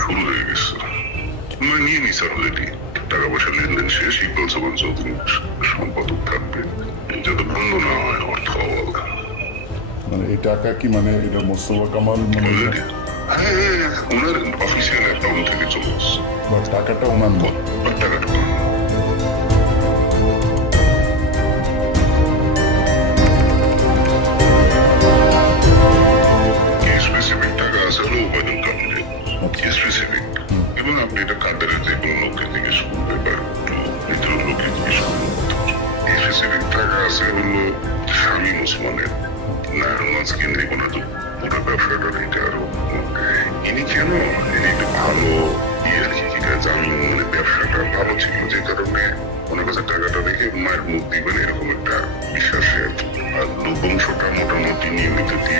শুরু হয়ে গেছে আমরা নিয়ে অলরেডি টাকা পয়সা লেনদেন শেষ ইকবাল সোমান চৌধুরী সম্পাদক থাকবে যাতে বন্ধ না হয় অর্থ অভাব মানে এই টাকা কি মানে এটা মোস্তফা কামাল মানে হ্যাঁ হ্যাঁ, ওনার অফিসিয়াল অ্যাকাউন্ট থেকে চলে আসছে বা টাকাটা ওনার টাকাটা ইয়েস রিসিভিং এবং আপনি এটা কাতারের যে কোনো লোককে জিজ্ঞেস করতে পারেন ভিতরের লোককে জিজ্ঞেস করতে এই রিসিভিং টাকা আছে হলো শামীম ওসমানের নারায়ণগঞ্জ কেন্দ্রিক ওনার তো পুরো ব্যবসাটা এটা আরও ইনি কেন? ইনি একটু ভালো ইয়ের কাজ আমি মানে ব্যবসাটা ভালো ছিল, যে কারণে ওনার কাছে টাকাটা রেখে মায়ের মুখ দিবেন এরকম একটা বিশ্বাসের, আর লভ্যাংশটা মোটামুটি নিয়মিত দিয়ে